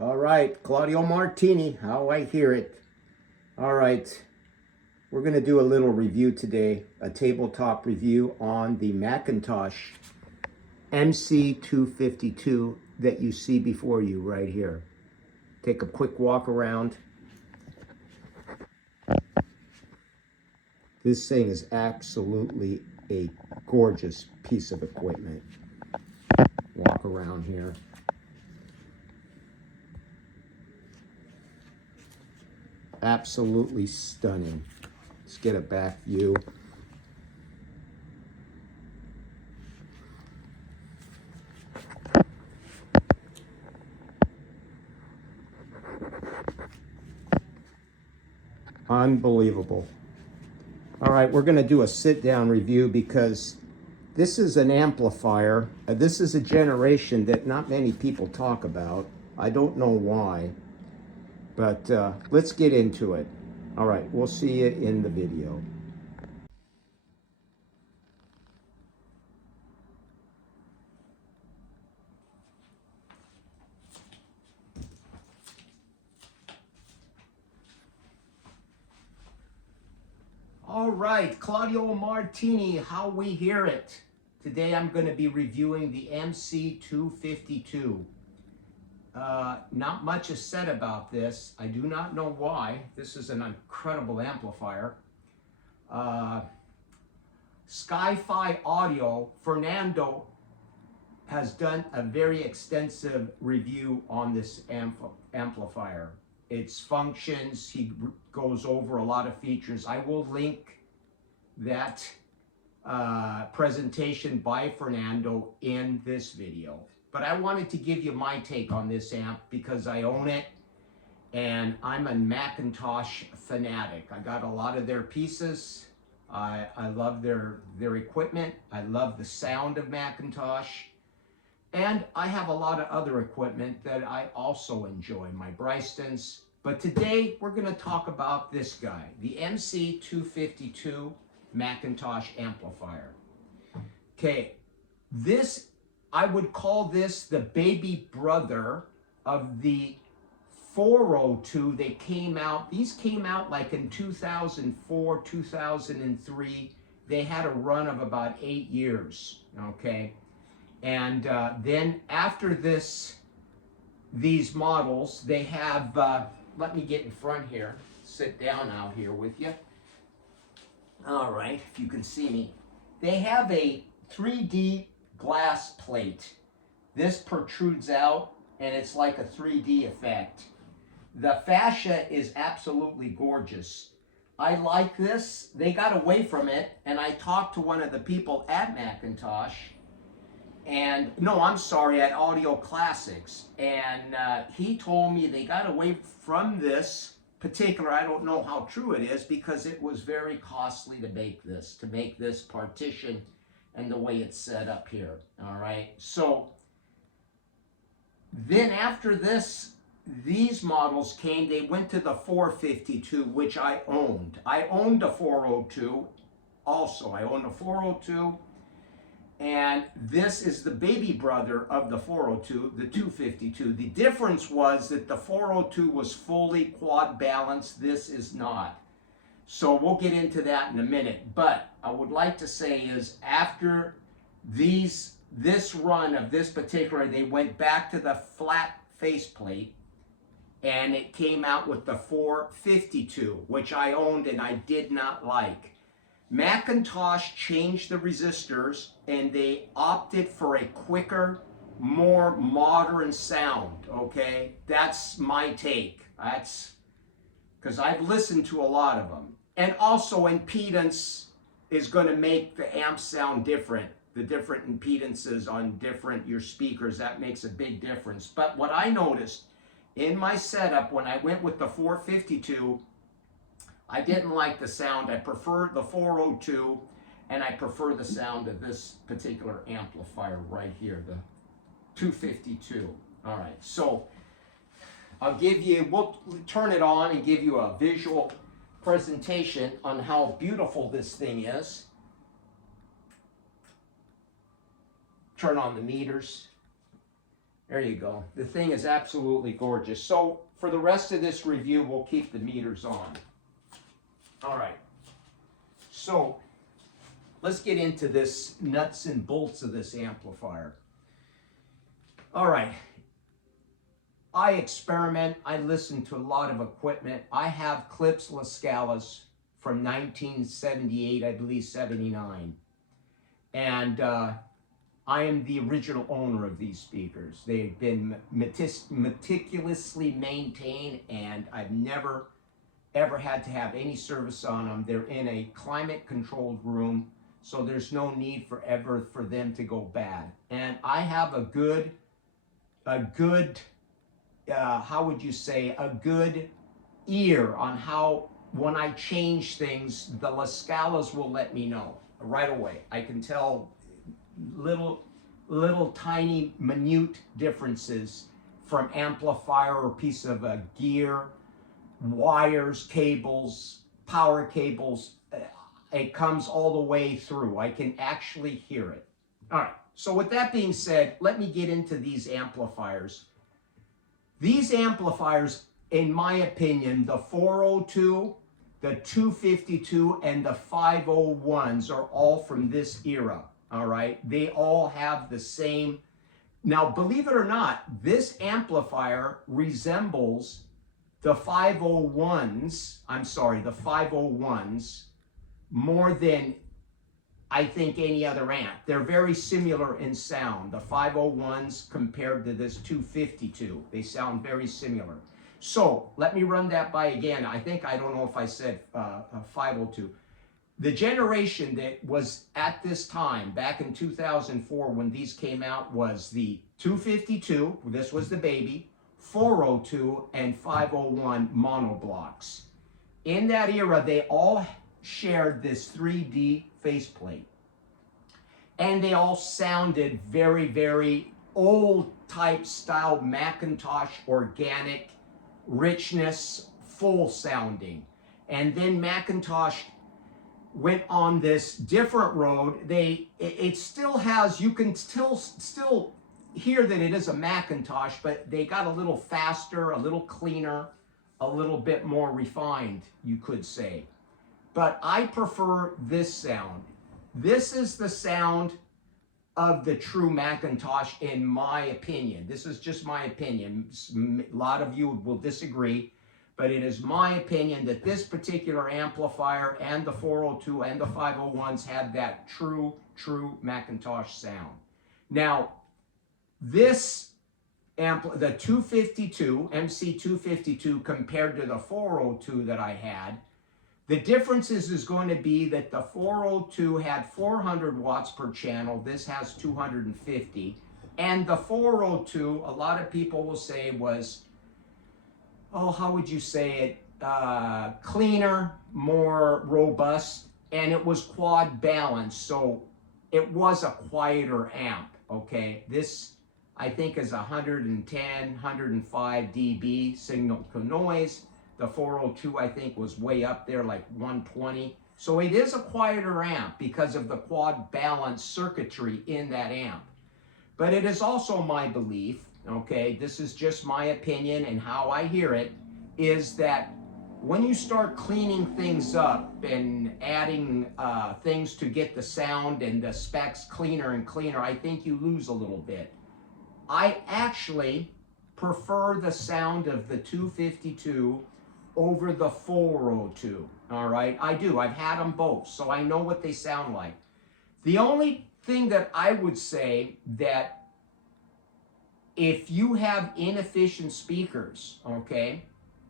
All right, Claudio Martini, how I hear it. All right, we're going to do a little review today, a tabletop review on the McIntosh MC 252 that you see before you right here. Take a quick walk around. This thing is absolutely a gorgeous piece of equipment. Walk around here. Absolutely stunning. Let's get a back view. Unbelievable. All right, we're going to do a sit-down review because this is an amplifier. This is a generation that not many people talk about. I don't know why, but let's get into it. All right, we'll see you in the video. All right, Claudio Martini, how we hear it. Today I'm going to be reviewing the MC252. Not much is said about this. I do not know why. This is an incredible amplifier. Sky-Fi Audio, Fernando, has done a very extensive review on this amplifier. Its functions, he goes over a lot of features. I will link that presentation by Fernando in this video. But I wanted to give you my take on this amp because I own it and I'm a McIntosh fanatic. I got a lot of their pieces. I love their equipment. I love the sound of McIntosh. And I have a lot of other equipment that I also enjoy, my Brystons. But today we're going to talk about this guy, the MC252 McIntosh amplifier. Okay, this, I would call this the baby brother of the 402. They came out, these came out like in 2004, 2003. They had a run of about 8 years, okay? And then after these models, they have, let me get in front here, sit down out here with you. All right, if you can see me. They have a 3D glass plate. This protrudes out and it's like a 3D effect. The fascia is absolutely gorgeous. I like this. They got away from it and I talked to one of the people at McIntosh and no, I'm sorry, at Audio Classics, and he told me they got away from this particular, I don't know how true it is, because it was very costly to make this partition and the way it's set up here. All right, so then after these models came, they went to the 452, which I owned. I owned a 402 also. I owned a 402. And this is the baby brother of the 402, the 252. The difference was that the 402 was fully quad balanced. This is not. So we'll get into that in a minute. But I would like to say is after this run of this particular, they went back to the flat faceplate and it came out with the 452, which I owned and I did not like. McIntosh changed the resistors and they opted for a quicker, more modern sound, okay? That's my take. That's because I've listened to a lot of them. And also impedance is going to make the amp sound different. The different impedances on your speakers, that makes a big difference. But what I noticed in my setup when I went with the 452, I didn't like the sound. I prefer the 402, and I prefer the sound of this particular amplifier right here, the 252. All right, so we'll turn it on and give you a visual presentation on how beautiful this thing is. Turn on the meters. There you go. The thing is absolutely gorgeous. So for the rest of this review, we'll keep the meters on. All right. So let's get into this nuts and bolts of this amplifier. All right. I experiment. I listen to a lot of equipment. I have Klipsch La Scalas from 1978, I believe 79. And I am the original owner of these speakers. They've been meticulously maintained, and I've never, ever had to have any service on them. They're in a climate-controlled room, so there's no need for them to go bad. And I have a good, how would you say, a good ear on how, when I change things, the La Scalas will let me know right away. I can tell little tiny minute differences from amplifier or piece of gear, wires, cables, power cables. It comes all the way through. I can actually hear it. All right, so with that being said, let me get into these amplifiers. These amplifiers, in my opinion, the 402, the 252, and the 501s are all from this era. All right, they all have the same. Now, believe it or not, this amplifier resembles the 501s, the 501s, more than I think any other amp. They're very similar in sound. The 501s compared to this 252, they sound very similar. So let me run that by again. I don't know if I said 502. The generation that was at this time, back in 2004 when these came out, was the 252, this was the baby, 402, and 501 monoblocks. In that era, they all shared this 3D faceplate. And they all sounded very, very old type style McIntosh, organic, richness, full sounding. And then McIntosh went on this different road. It still has, you can still hear that it is a McIntosh, but they got a little faster, a little cleaner, a little bit more refined, you could say. But I prefer this sound. This is the sound of the true McIntosh, in my opinion. This is just my opinion. A lot of you will disagree, but it is my opinion that this particular amplifier and the 402 and the 501s have that true McIntosh sound. Now, this the 252, MC 252, compared to the 402 that I had, the difference is going to be that the 402 had 400 watts per channel. This has 250. And the 402, a lot of people will say was, how would you say it? Cleaner, more robust, and it was quad balanced. So it was a quieter amp, okay? This, I think, is 110, 105 dB signal to noise. The 402, I think, was way up there, like 120. So it is a quieter amp because of the quad balance circuitry in that amp. But it is also my belief, okay, this is just my opinion and how I hear it, is that when you start cleaning things up and adding things to get the sound and the specs cleaner and cleaner, I think you lose a little bit. I actually prefer the sound of the 252 over the 402, all right? I do. I've had them both, so I know what they sound like. The only thing that I would say, that if you have inefficient speakers, okay,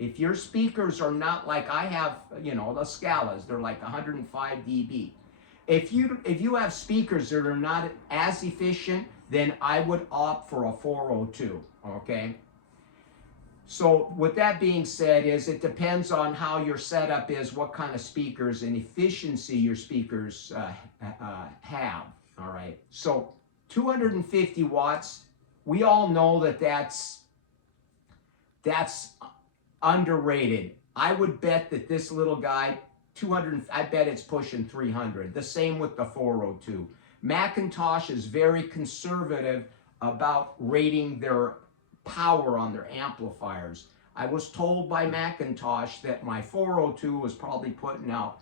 if your speakers are not like I have, the Scalas, they're like 105 dB. If you have speakers that are not as efficient, then I would opt for a 402, okay? So with that being said, it depends on how your setup is, what kind of speakers and efficiency your speakers have, all right? So 250 watts, we all know that that's underrated. I would bet that this little guy, I bet it's pushing 300. The same with the 402. McIntosh is very conservative about rating their power on their amplifiers. I was told by McIntosh that my 402 was probably putting out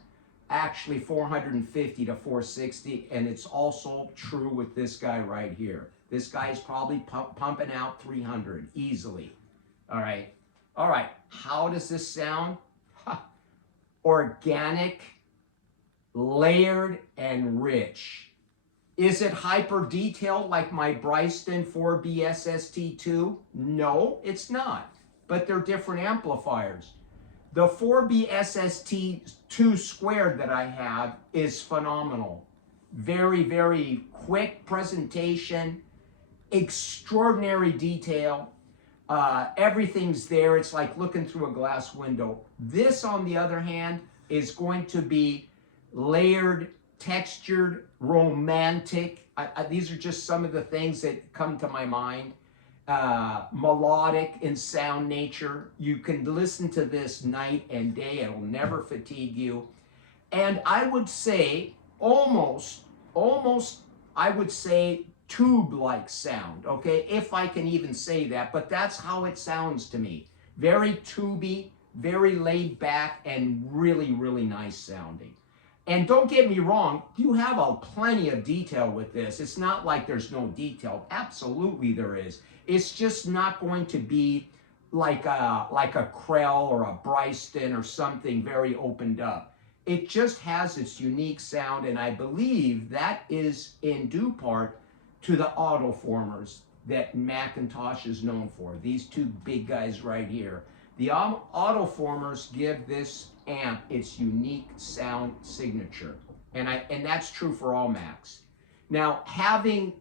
actually 450 to 460, and it's also true with this guy right here. This guy's probably pumping out 300 easily. All right. All right. How does this sound? Organic, layered, and rich. Is it hyper detailed like my Bryston 4B SST2? No, it's not. But they're different amplifiers. The 4B SST2 squared that I have is phenomenal. Very, very quick presentation, extraordinary detail. Everything's there. It's like looking through a glass window. This, on the other hand, is going to be layered, textured, romantic. These are just some of the things that come to my mind. Melodic in sound nature. You can listen to this night and day. It'll never fatigue you. And I would say almost, I would say tube-like sound, okay? If I can even say that, but that's how it sounds to me. Very tubey, very laid back, and really, really nice sounding. And don't get me wrong, you have plenty of detail with this. It's not like there's no detail. Absolutely there is. It's just not going to be like a Krell or a Bryston or something very opened up. It just has its unique sound, and I believe that is in due part to the autoformers that McIntosh is known for. These two big guys right here. The autoformers give this amp its unique sound signature. And that's true for all Macs. Now, having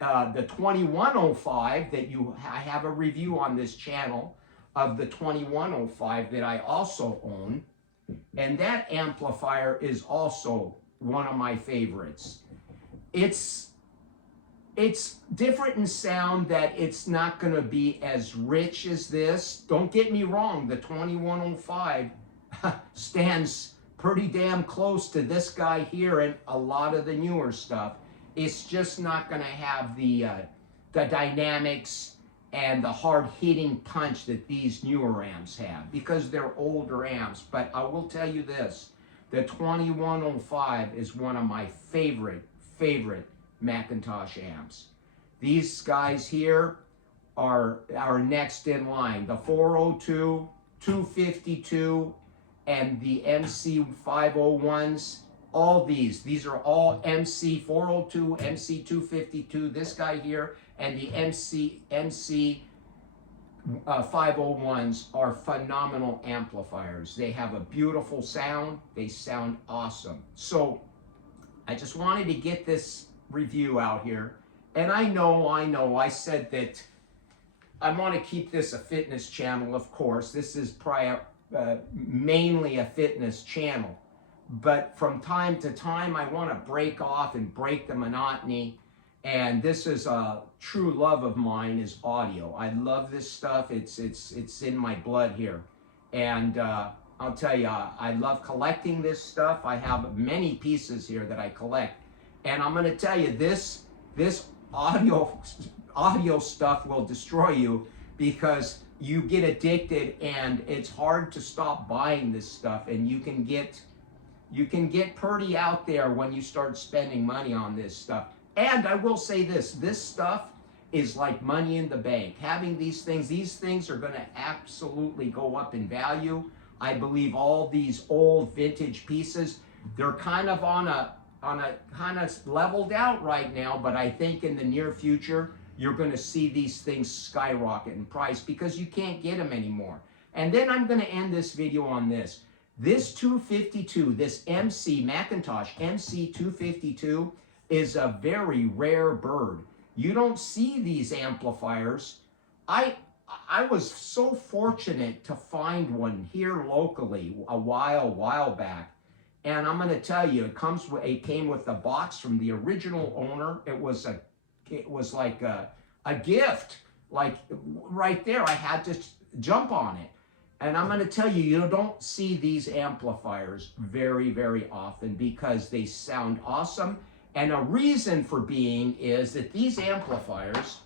the 2105 that I have a review on this channel of the 2105 that I also own, and that amplifier is also one of my favorites. It's different in sound, that it's not going to be as rich as this. Don't get me wrong, the 2105 stands pretty damn close to this guy here and a lot of the newer stuff. It's just not going to have the dynamics and the hard-hitting punch that these newer amps have because they're older amps. But I will tell you this, the 2105 is one of my favorite McIntosh amps. These guys here are next in line. The 402, 252, and the MC 501s. All these are all MC 402, MC 252. This guy here and the MC 501s are phenomenal amplifiers. They have a beautiful sound. They sound awesome. So I just wanted to get this review out here. And I know, I said that I want to keep this a fitness channel, of course. This is mainly a fitness channel. But from time to time, I want to break off and break the monotony. And this is a true love of mine, is audio. I love this stuff. It's in my blood here. And I'll tell you, I love collecting this stuff. I have many pieces here that I collect. And I'm going to tell you, this audio stuff will destroy you because you get addicted and it's hard to stop buying this stuff. And you can get pretty out there when you start spending money on this stuff. And I will say this stuff is like money in the bank. Having these things are going to absolutely go up in value. I believe all these old vintage pieces, they're kind of on a kind of leveled out right now, but I think in the near future, you're going to see these things skyrocket in price because you can't get them anymore. And then I'm going to end this video on this. This 252, this McIntosh MC 252 is a very rare bird. You don't see these amplifiers. I was so fortunate to find one here locally a while back. And I'm going to tell you, it came with a box from the original owner. It was like a gift, like right there. I had to jump on it. And I'm going to tell you, you don't see these amplifiers very, very often because they sound awesome And a reason for being is that these amplifiers,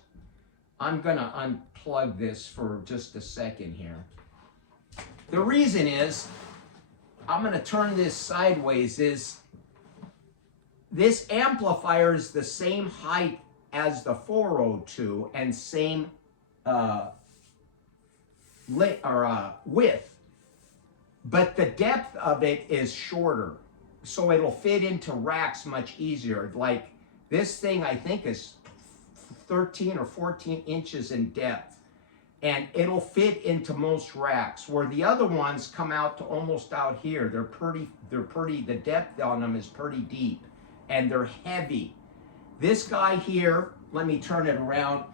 I'm gonna unplug this for just a second here. The reason is, I'm gonna turn this sideways, is this amplifier is the same height as the 402 and same width, but the depth of it is shorter, so it'll fit into racks much easier. Like this thing, I think, is 13 or 14 inches in depth, and it'll fit into most racks, where the other ones come out to almost out here. They're pretty, the depth on them is pretty deep, and they're heavy. This guy here, let me turn it around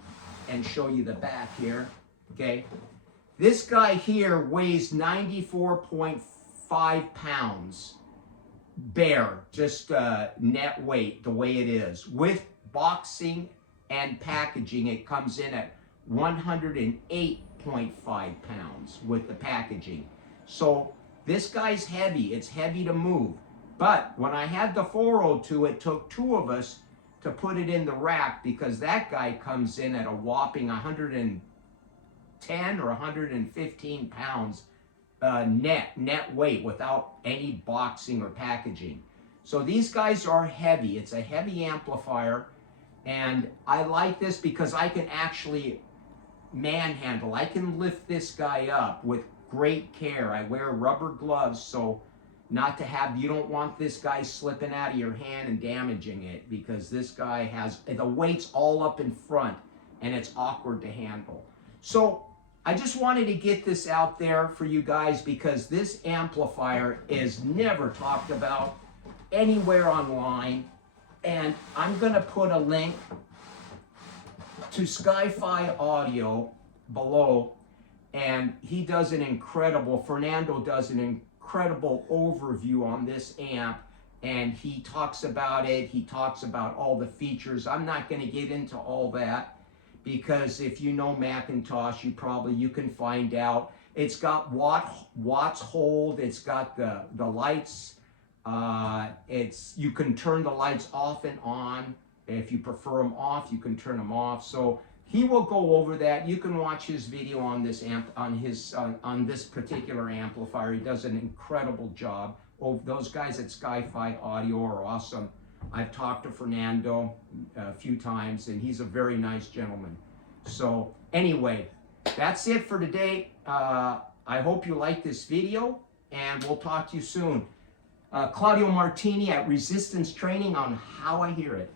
and show you the back here, okay? This guy here weighs 94.5 pounds, bare, just net weight, the way it is. With boxing and packaging, it comes in at 108.5 pounds with the packaging. So this guy's heavy, it's heavy to move. But when I had the 402, it took two of us to put it in the rack, because that guy comes in at a whopping 110 or 115 pounds net weight without any boxing or packaging. So these guys are heavy. It's a heavy amplifier, and I like this because I can actually manhandle. I can lift this guy up with great care. I wear rubber gloves, so not to have, you don't want this guy slipping out of your hand and damaging it, because this guy has, the weight's all up in front and it's awkward to handle. So I just wanted to get this out there for you guys, because this amplifier is never talked about anywhere online. And I'm gonna put a link to Sky-Fi Audio below, and he does an incredible, Fernando does an incredible overview on this amp, and he talks about it, he talks about all the features. I'm not going to get into all that, because if you know McIntosh, you can find out. It's got watts hold, it's got the lights, you can turn the lights off and on. If you prefer them off, you can turn them off. So he will go over that. You can watch his video on this amp, on this particular amplifier. He does an incredible job. Oh, those guys at Sky-Fi Audio are awesome. I've talked to Fernando a few times, and he's a very nice gentleman. So anyway, that's it for today. I hope you like this video, and we'll talk to you soon. Claudio Martini at Resistance Training on How I Hear It.